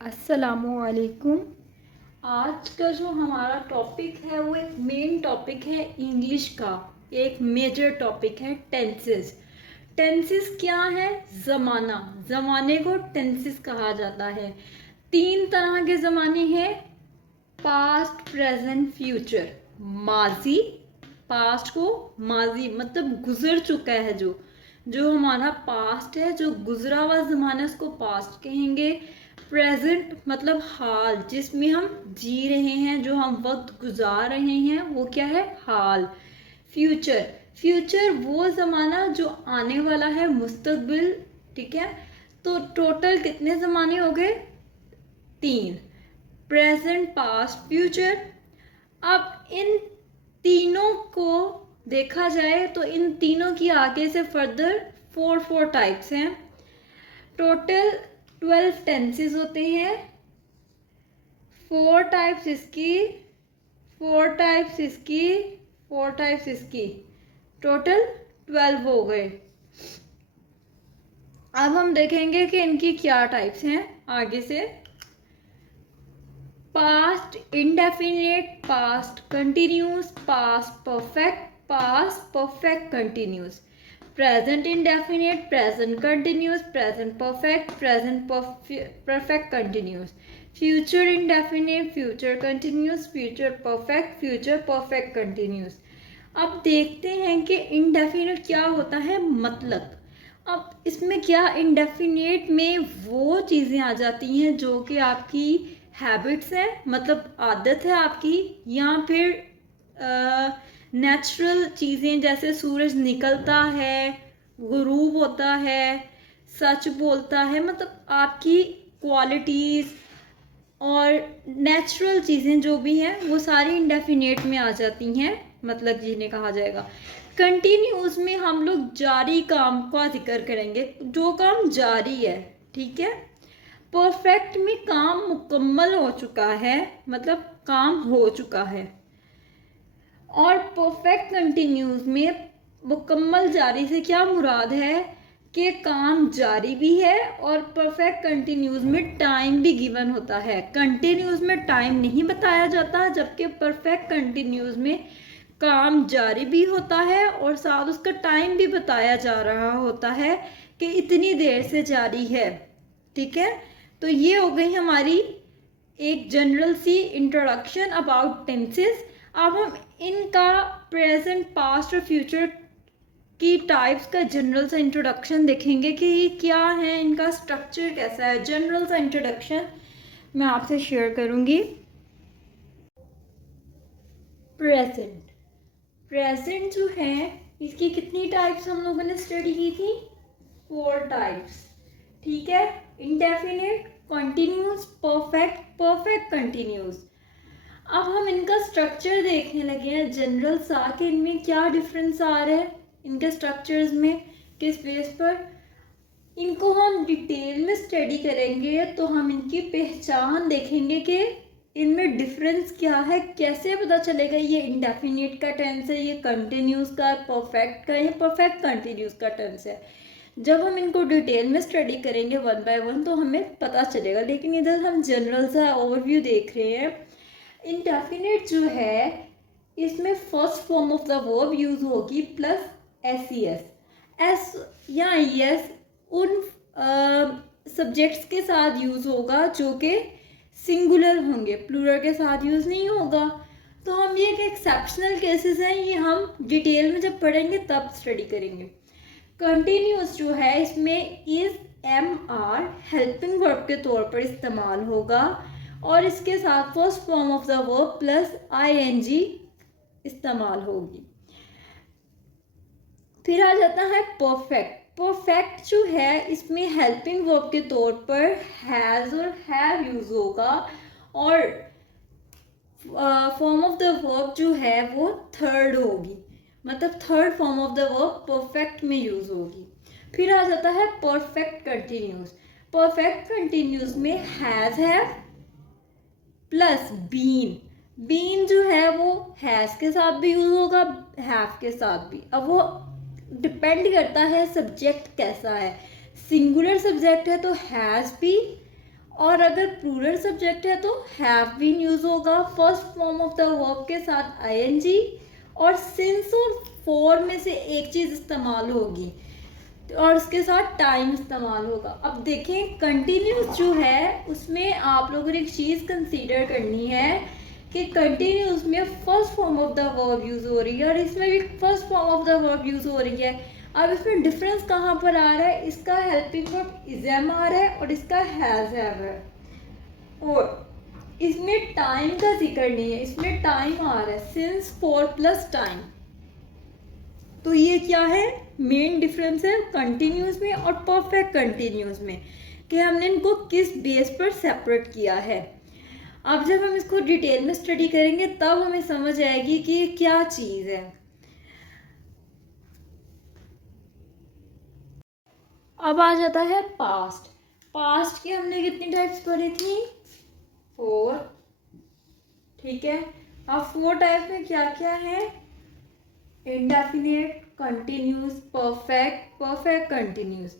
अस्सलामुअलैकुम। आज का जो हमारा टॉपिक है वो एक मेन टॉपिक है इंग्लिश का। एक मेजर टॉपिक है टेंसेस। टेंसेस क्या है? ज़माना। ज़माने को टेंसेस कहा जाता है। 3 तरह के ज़माने हैं: पास्ट, प्रेजेंट, फ्यूचर। माजी, पास्ट को माजी मतलब गुजर चुका है, जो हमारा पास्ट है, जो गुजरा हुआ ज़माना, उसको पास्ट कहेंगे। प्रेजेंट मतलब हाल, जिसमें हम जी रहे हैं, जो हम वक्त गुजार रहे हैं, वो क्या है? हाल। फ्यूचर, फ्यूचर वो ज़माना जो आने वाला है, मुस्तकबिल। ठीक है, तो टोटल कितने ज़माने हो गए? 3: प्रेजेंट, पास्ट, फ्यूचर। अब इन तीनों को देखा जाए तो इन तीनों की आगे से फर्दर 4 टाइप्स हैं। टोटल 12 टेंसेस होते हैं। 4 टाइप्स इसकी, 4 टाइप्स इसकी, 4 टाइप्स इसकी, टोटल 12 हो गए। अब हम देखेंगे कि इनकी क्या टाइप्स हैं आगे से। Past indefinite, past continuous, past perfect continuous. Present indefinite, present continuous, present perfect continuous. Future indefinite, future continuous, future perfect continuous. अब देखते हैं कि इंडेफिनिट क्या होता है। मतलब अब इसमें क्या, इंडेफिनिट में वो चीज़ें आ जाती हैं जो कि आपकी हैबिट्स है, मतलब आदत है आपकी, या फिर नेचुरल चीज़ें, जैसे सूरज निकलता है, गुरूब होता है, सच बोलता है, मतलब आपकी क्वालिटीज़ और नेचुरल चीज़ें जो भी हैं वो सारी इंडेफिनेट में आ जाती हैं, मतलब जिन्हें कहा जाएगा। कंटिन्यूस में हम लोग जारी काम का जिक्र करेंगे, जो काम जारी है। ठीक है। परफेक्ट में काम मुकम्मल हो चुका है, मतलब काम हो चुका है। और परफेक्ट कंटिन्यूस में मुकम्मल जारी से क्या मुराद है कि काम जारी भी है, और परफेक्ट कंटिन्यूस में टाइम भी गिवन होता है। कंटिन्यूस में टाइम नहीं बताया जाता, जबकि परफेक्ट कंटिन्यूस में काम जारी भी होता है और साथ उसका टाइम भी बताया जा रहा होता है कि इतनी देर से जारी है। ठीक है, तो ये हो गई हमारी एक जनरल सी इंट्रोडक्शन अबाउट टेंसेस। अब हम इनका प्रेजेंट, पास्ट और फ्यूचर की टाइप्स का जनरल सा इंट्रोडक्शन देखेंगे कि ये क्या है, इनका स्ट्रक्चर कैसा है। जनरल सा इंट्रोडक्शन मैं आपसे शेयर करूंगी। प्रेजेंट, प्रेजेंट जो है इसकी कितनी टाइप्स हम लोगों ने स्टडी की थी? 4 टाइप्स। ठीक है, इंडेफिनिट, कंटिन्यूस, परफेक्ट कंटिन्यूस। अब हम इनका स्ट्रक्चर देखने लगे हैं जनरल सा कि इनमें क्या डिफरेंस आ रहा है इनके स्ट्रक्चर्स में, किस बेस पर। इनको हम डिटेल में स्टडी करेंगे तो हम इनकी पहचान देखेंगे कि इनमें डिफरेंस क्या है, कैसे पता चलेगा ये इंडेफिनिट का टेंस है, ये कंटिन्यूस का, परफेक्ट का, ये परफेक्ट कंटिन्यूस का टेंस है। जब हम इनको डिटेल में स्टडी करेंगे 1 बाय 1 तो हमें पता चलेगा। लेकिन इधर हम जनरल सा ओवरव्यू देख रहे हैं। इंडेफिनिट जो है इसमें first form of the verb use होगी प्लस एस ई एस या ई एस उन सब्जेक्ट्स के साथ यूज होगा जो कि सिंगुलर होंगे, प्लूरल के साथ यूज नहीं होगा। तो हम ये एक्सेप्शनल केसेस हैं, ये हम डिटेल में जब पढ़ेंगे तब स्टडी करेंगे। कंटिन्यूस जो है इसमें is am are helping verb के तौर पर इस्तेमाल होगा और इसके साथ first form of the verb plus I N G इस्तेमाल होगी। फिर आ जाता है परफेक्ट। परफेक्ट जो है इसमें हेल्पिंग वर्ब के तौर पर हैज और हैव यूज होगा और फॉर्म ऑफ द वर्ब जो है वो थर्ड होगी, मतलब third form of the verb perfect में यूज होगी। फिर आ जाता है परफेक्ट कंटिन्यूस। परफेक्ट कंटिन्यूस में has have plus been been जो है वो हैज़ के साथ भी यूज़ होगा, हैव के साथ भी। अब वो डिपेंड करता है सब्जेक्ट कैसा है। सिंगुलर सब्जेक्ट है तो हैज़ भी, और अगर प्लूरल सब्जेक्ट है तो हैव बीन यूज़ होगा first form of the verb के साथ आईएनजी, और सिंस और फॉर में से एक चीज़ इस्तेमाल होगी और उसके साथ टाइम इस्तेमाल होगा। अब देखें कंटिन्यूस जो है उसमें आप लोगों ने एक चीज़ कंसीडर करनी है कि कंटिन्यूस में first form of the verb use हो रही है और इसमें भी first form of the verb use हो रही है। अब इसमें डिफरेंस कहाँ पर आ रहा है, इसका हेल्पिंग वर्ब इज़ आ रहा है और इसका हैज़ हैव है, और इसमें टाइम का जिक्र नहीं है, इसमें टाइम आ रहा है सिंस फॉर प्लस टाइम। तो ये क्या है, मेन डिफरेंस है कंटिन्यूस में और परफेक्ट कंटिन्यूस में, कि हमने इनको किस बेस पर सेपरेट किया है। अब जब हम इसको डिटेल में स्टडी करेंगे तब हमें समझ आएगी कि ये क्या चीज़ है। अब आ जाता है पास्ट। पास्ट की हमने कितनी टाइप्स पढ़ी थी, 4, ठीक है। अब 4 टाइप में क्या क्या है, indefinite, continuous, perfect, perfect continuous.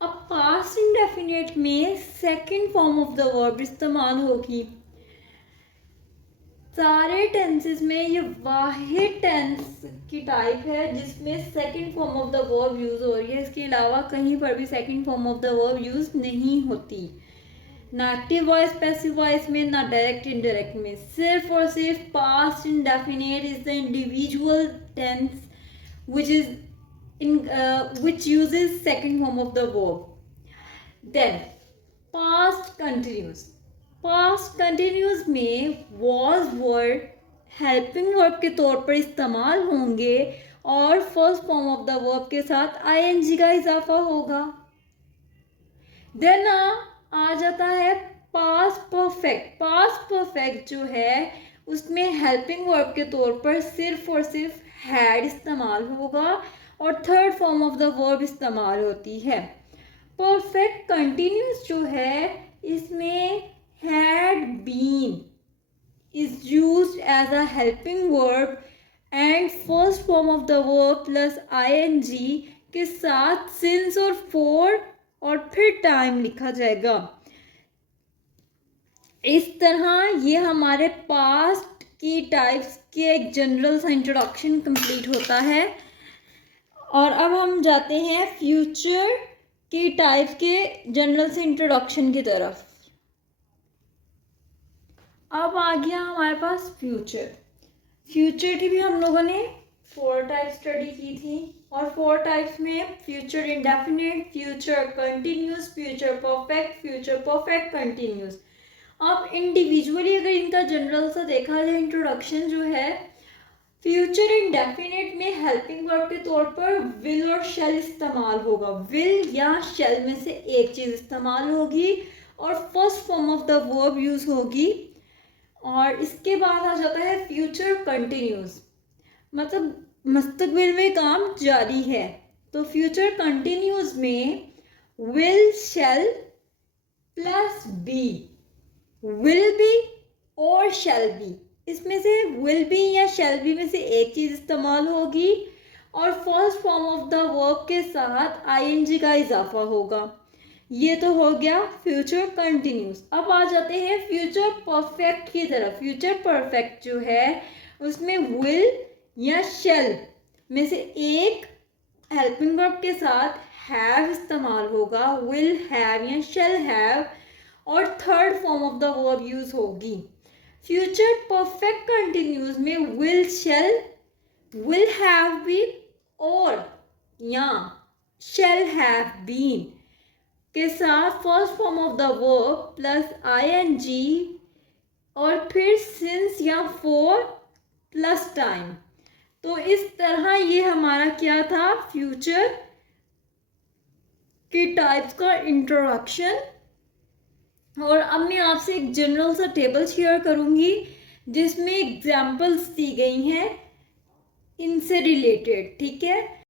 अब पास्ट इंडेफिनिट में second form of the verb इस्तेमाल होगी। सारे टेंसेस में ये वाहिद टेंस की टाइप है जिसमें second form of the verb use हो रही है। इसके अलावा कहीं पर भी second form of the verb use नहीं होती, ना एक्टिव वॉइस पैसिव वॉइस में, ना डायरेक्ट इनडायरेक्ट में। सिर्फ और सिर्फ past indefinite is the individual tense which is which uses second form of the verb. Then past continuous. Past continuous में was word helping verb के तौर पर इस्तेमाल होंगे और first form of the verb के साथ ing का इजाफा होगा। देन आ जाता है पास्ट परफेक्ट। पास्ट परफेक्ट जो है उसमें हेल्पिंग वर्ब के तौर पर सिर्फ और सिर्फ हैड इस्तेमाल होगा और third form of the verb इस्तेमाल होती है। परफेक्ट कंटिन्यूस जो है इसमें had been is used as a helping verb and first form of the verb plus I N G के साथ सिंस और फॉर और फिर टाइम लिखा जाएगा। इस तरह ये हमारे पास्ट की टाइप्स के एक जनरल सा इंट्रोडक्शन कंप्लीट होता है। और अब हम जाते हैं फ्यूचर की टाइप के जनरल से इंट्रोडक्शन की तरफ। अब आ गया हमारे पास फ्यूचर। फ्यूचर की भी हम लोगों ने 4 टाइप स्टडी की थी और 4 टाइप्स में future indefinite, future continuous, future perfect, future perfect continuous. अब इंडिविजुअली अगर इनका जनरल सा देखा जाए इंट्रोडक्शन जो है, फ्यूचर इंडेफिनिट में हेल्पिंग वर्ब के तौर पर विल और शेल इस्तेमाल होगा। विल या शेल में से एक चीज़ इस्तेमाल होगी और first form of the verb use होगी। और इसके बाद आ जाता है फ्यूचर कंटिन्यूस, मतलब मुस्तकबिल में काम जारी है। तो फ्यूचर कंटिन्यूस में will shall plus be, will be और शेल बी, इसमें से विल बी या शेल बी में से एक चीज़ इस्तेमाल होगी और first form of the verb के साथ आईएनजी का इजाफा होगा। ये तो हो गया फ्यूचर कंटिन्यूस। अब आ जाते हैं फ्यूचर परफेक्ट की तरफ। फ्यूचर परफेक्ट जो है उसमें विल या शेल में से एक हेल्पिंग वर्ब के साथ हैव इस्तेमाल होगा, विल हैव या शेल हैव, और third form of the verb use होगी। फ्यूचर परफेक्ट कंटिन्यूस में will shall, will have been और या शेल हैव बीन के साथ first form of the verb plus I N G और फिर सिंस या फॉर प्लस टाइम। तो इस तरह ये हमारा क्या था, फ्यूचर की टाइप्स का इंट्रोडक्शन। और अब मैं आपसे एक जनरल सा टेबल शेयर करूंगी जिसमें एग्जाम्पल्स दी गई हैं इनसे रिलेटेड, ठीक है।